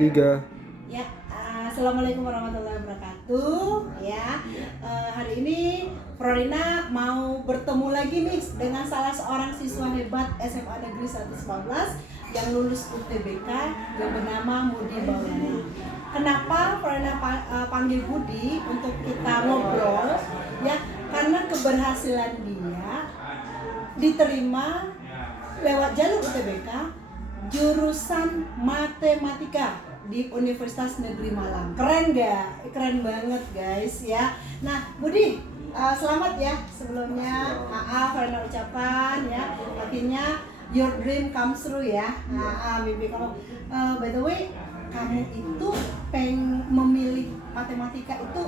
Tiga. Ya, assalamualaikum warahmatullahi wabarakatuh. Ya, hari ini Florina mau bertemu lagi nih dengan salah seorang siswa hebat SMA Negeri 115 yang lulus UTBK yang bernama Budi Maulana. Kenapa Florina panggil Budi untuk kita ngobrol? Ya, karena keberhasilan dia diterima lewat jalur UTBK jurusan matematika di Universitas Negeri Malang. Keren gak? Keren banget guys ya. Nah Budi, selamat ya sebelumnya. Florina ucapkan ya, akhirnya your dream comes true ya. Mimpi kamu. By the way, kamu itu memilih matematika itu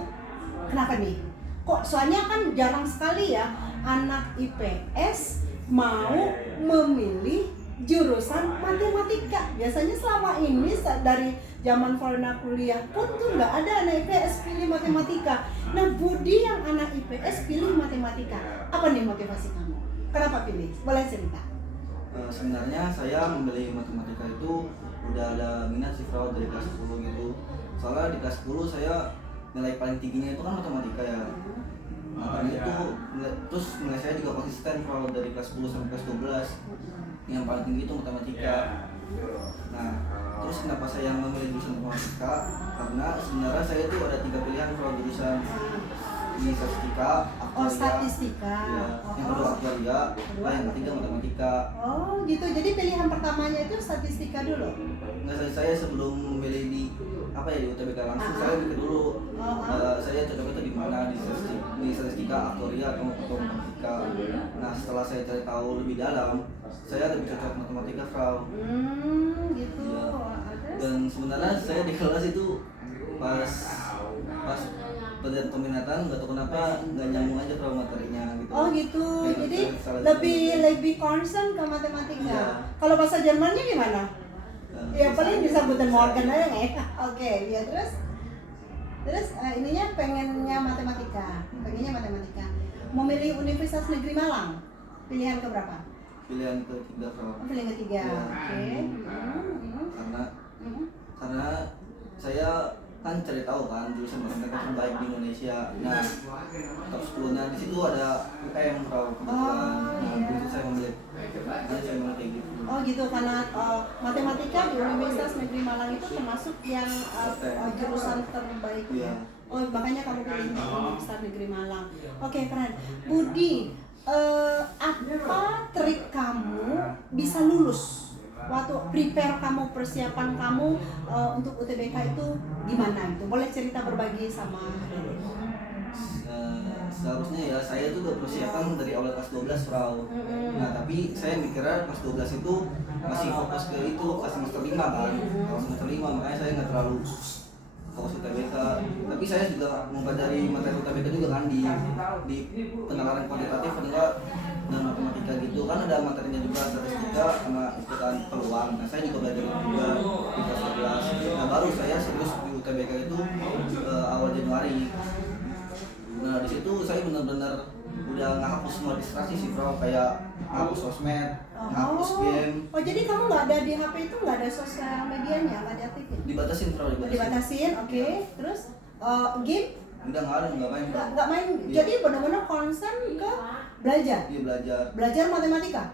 kenapa nih? Kok soalnya kan jarang sekali ya anak IPS mau memilih jurusan matematika. Biasanya selama ini dari zaman Florina kuliah pun tuh nggak ada anak IPS pilih matematika. Nah Budi yang anak IPS pilih matematika. Apa nih motivasi kamu? Kenapa pilih? Boleh cerita? Sebenarnya saya memilih matematika itu udah ada minat sih Frau dari kelas 10 gitu. Soalnya di kelas 10 saya nilai paling tingginya itu kan matematika ya. Makanya itu terus nilai saya juga konsisten Frau dari kelas 10 sampai kelas 12. Yang paling tinggi itu matematika. Nah, terus kenapa saya memilih jurusan matematika? Karena sebenarnya saya itu ada 3 pilihan kalau jurusan di statistika, aktuaria. Statistika. Ya, yang kedua aktuaria, yang ketiga matematika. Oh, gitu. Jadi pilihan pertamanya itu statistika dulu. Nggak, saya sebelum memilih di di UTBK langsung saya mikir dulu. Saya cocok itu di mana di statistika, aktuaria atau matematika. Nah, setelah saya cari tahu lebih dalam, saya lebih cocok matematika, Frau. Gitu. Ya. Dan sebenarnya saya di kelas itu pas pada peminatan nggak tahu kenapa nggak nyambung aja Frau materinya gitu. Oh gitu. Ya, jadi gitu. lebih concern ke matematika. Ya. Kalau bahasa Jermannya gimana? Ya paling bisa Guten Morgen aja nggak ya? Oke, ya terus ininya pengennya matematika. Memilih Universitas Negeri Malang. Pilihan keberapa? Pilihan ketiga, Frau. Pilihan ketiga. Ya. Oke. Karena saya kan cari tahu kan jurusan matematika terbaik di Indonesia. Nah, top 10-nya di situ ada UM, Frau, kebetulan. Nah, itu saya memilih. Karena saya memilih kayak gitu. Oh gitu, karena matematika di Universitas Negeri Malang itu termasuk yang jurusan terbaik ya. Oh makanya kamu pilih Universitas Negeri Malang. Oke, keren. Budi, apa trik kamu bisa lulus? Waktu prepare kamu, persiapan kamu untuk UTBK itu gimana itu? Boleh cerita berbagi sama seharusnya ya saya itu udah persiapan dari awal kelas 12, Frau. Nah, tapi saya mikirnya kelas 12 itu masih fokus ke itu kelas semester 5 kan. Kalau semester 5 makanya saya nggak terlalu fokus UTBK. Tapi saya juga mempelajari materi UTBK juga kan di penalaran kuantitatif enggak dan matematika gitu kan, ada materinya juga statistika sama ikutan peluang. Nah, saya juga belajar juga di kelas 11. Nah, baru saya serius di UTBK itu awal Januari. Nah, di situ saya benar-benar udah ngehapus semua distraksi sih, Bro, kayak ngapus sosmed, ngapus game. Oh, jadi kamu nggak ada di HP itu, nggak ada sosial medianya, nggak diaktifin? Dibatasin, Bro, dibatasin. Oke. Terus game? Udah nggak ada, nggak main. Nggak main. Iya. Jadi benar-benar konsen ke belajar. Iya, belajar. Belajar matematika?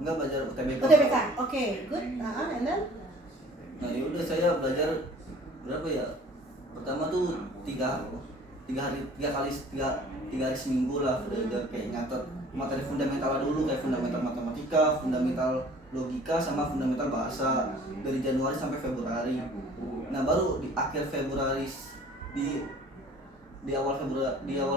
Enggak, belajar UTBK. UTBK. Oke, good. And then? Nah, ya udah saya belajar berapa ya? Pertama tuh tiga hari seminggu lah, udah kayak nyatet materi fundamental dulu, kayak fundamental matematika, fundamental logika, sama fundamental bahasa dari Januari sampai Februari. Nah, baru di akhir Februari di awal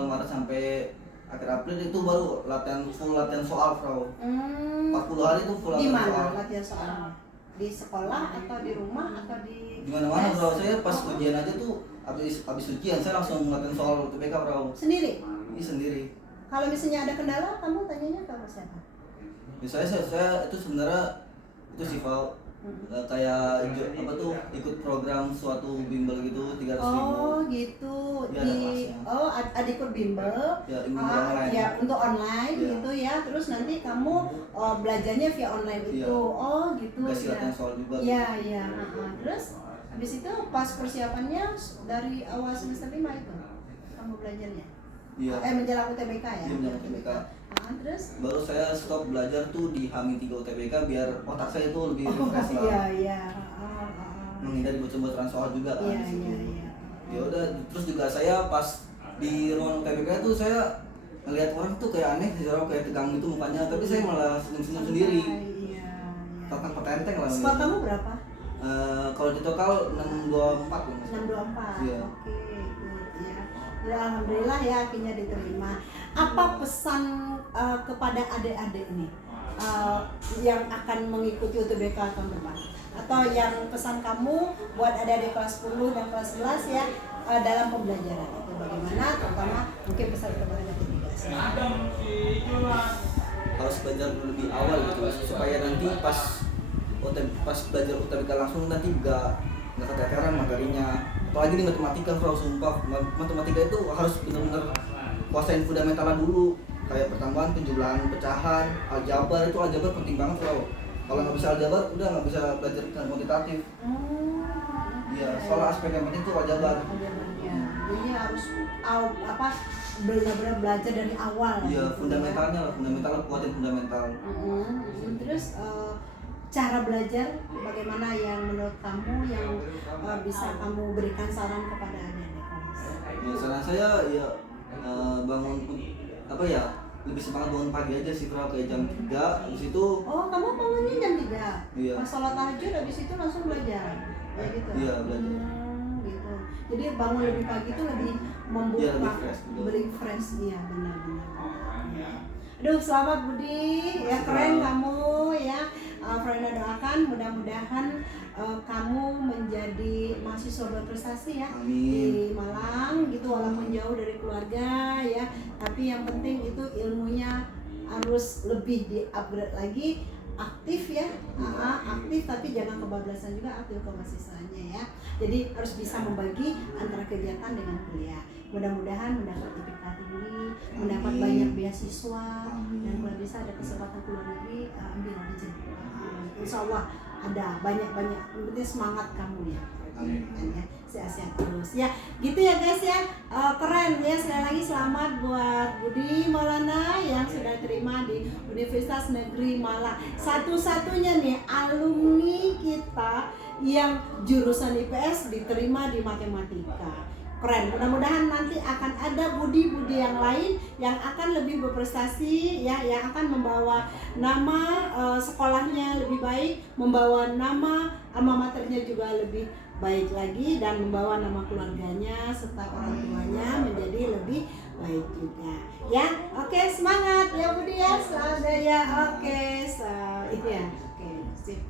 Maret sampai akhir April itu baru full latihan soal, Frau. 40 hari itu full latihan soal. Di mana latihan soalnya? Di sekolah atau di rumah atau di mana, Bro? Saya pas ujian aja tuh habis ujian saya langsung ngeliatin soal UTBK, Bro. Sendiri? Ini sendiri. Kalau misalnya ada kendala, kamu tanyanya ke siapa? Ya, saya itu sebenarnya itu sih, Bro. Kayak ikut program suatu bimbel gitu 300.000. Oh gitu. Ya, Ada ikut bimbel. Ya, online. Ya untuk online Ya. gitu ya. Terus nanti kamu belajarnya via online itu. Ya. Oh gitu. Kasih latihan soal juga. Iya. Terus Habis itu pas persiapannya dari awal semester 5 itu kamu belajarnya? Iya. Menjelang UTBK ya? Iya, menjelang UTBK. Terus? Baru saya stop belajar tuh di H-3 UTBK biar otak saya tuh lebih refresh lah. Iya, iya. Menghindari bocor-bocoran soal juga kan. Iya, iya. Ya udah, terus juga saya pas di ruang UTBK tuh saya ngelihat orang tuh kayak aneh, orang kayak tegang gitu mukanya, tapi saya malah senyum-senyum sendiri. Iya. Tentang petenteng lah. Skor kamu berapa? Kalau di total 624 ya. 624. Iya. Oke, good ya. Ya alhamdulillah ya akhirnya diterima. Apa pesan kepada adik-adik nih yang akan mengikuti UTBK tahun depan? Atau yang pesan kamu buat adik-adik kelas 10 dan kelas 11 ya dalam pembelajaran itu bagaimana? Terutama mungkin pesan kepada adik juga. Harus belajar lebih awal gitu supaya nanti pas belajar UTBK langsung nanti nggak keteteran materinya. Apalagi di matematika, kalau sumpah matematika itu harus benar-benar kuasain fundamentalnya dulu, kayak pertambahan, penjumlahan, pecahan, aljabar penting banget kalau nggak bisa aljabar udah nggak bisa belajar kuantitatif. Iya, soal aspek yang penting itu aljabar. Jadi harus benar-benar belajar dari awal. Iya, fundamentalnya kuatin fundamental. Terus cara belajar bagaimana yang menurut kamu yang bisa kamu berikan saran kepada adik-adik kelas? Ya, saran saya ya bangun lebih semangat bangun pagi aja sih, kalau kayak jam 3 habis itu. Oh, kamu bangunnya jam 3? Iya. Pas sholat tahajud habis itu langsung belajar? Ya gitu? Iya, belajar. Gitu. Jadi bangun lebih pagi itu lebih membuka, ya, lebih fresh. Iya, benar-benar. Aduh, selamat Budi, ya keren kamu ya. Frenda doakan mudah-mudahan kamu menjadi mahasiswa berprestasi ya. Amin. Di Malang gitu, walaupun jauh dari keluarga ya, tapi yang penting itu ilmunya harus lebih di-upgrade lagi, aktif ya, aktif tapi jangan kebablasan juga, aktif kemahasiswaannya ya. Jadi harus bisa membagi antara kegiatan dengan kuliah. Mudah-mudahan mendapat IPK tinggi, mendapat banyak beasiswa, dan kalau bisa ada kesempatan keluar negeri, ambil aja. Insya Allah ada banyak-banyak. Penting semangat kamu ya. Amin. Ya, sehat-sehat terus ya. Gitu ya guys ya. Keren ya. Sekali lagi selamat buat Budi Maulana yang sudah terima di Universitas Negeri Malang. Satu-satunya nih alumni kita yang jurusan IPS diterima di matematika. Keren, mudah-mudahan nanti akan ada budi-budi yang lain yang akan lebih berprestasi ya, yang akan membawa nama sekolahnya lebih baik, membawa nama alma maternya juga lebih baik lagi, dan membawa nama keluarganya serta orang tuanya menjadi lebih baik juga ya. Oke, semangat ya Budi ya, selalu ya. Oke, sip.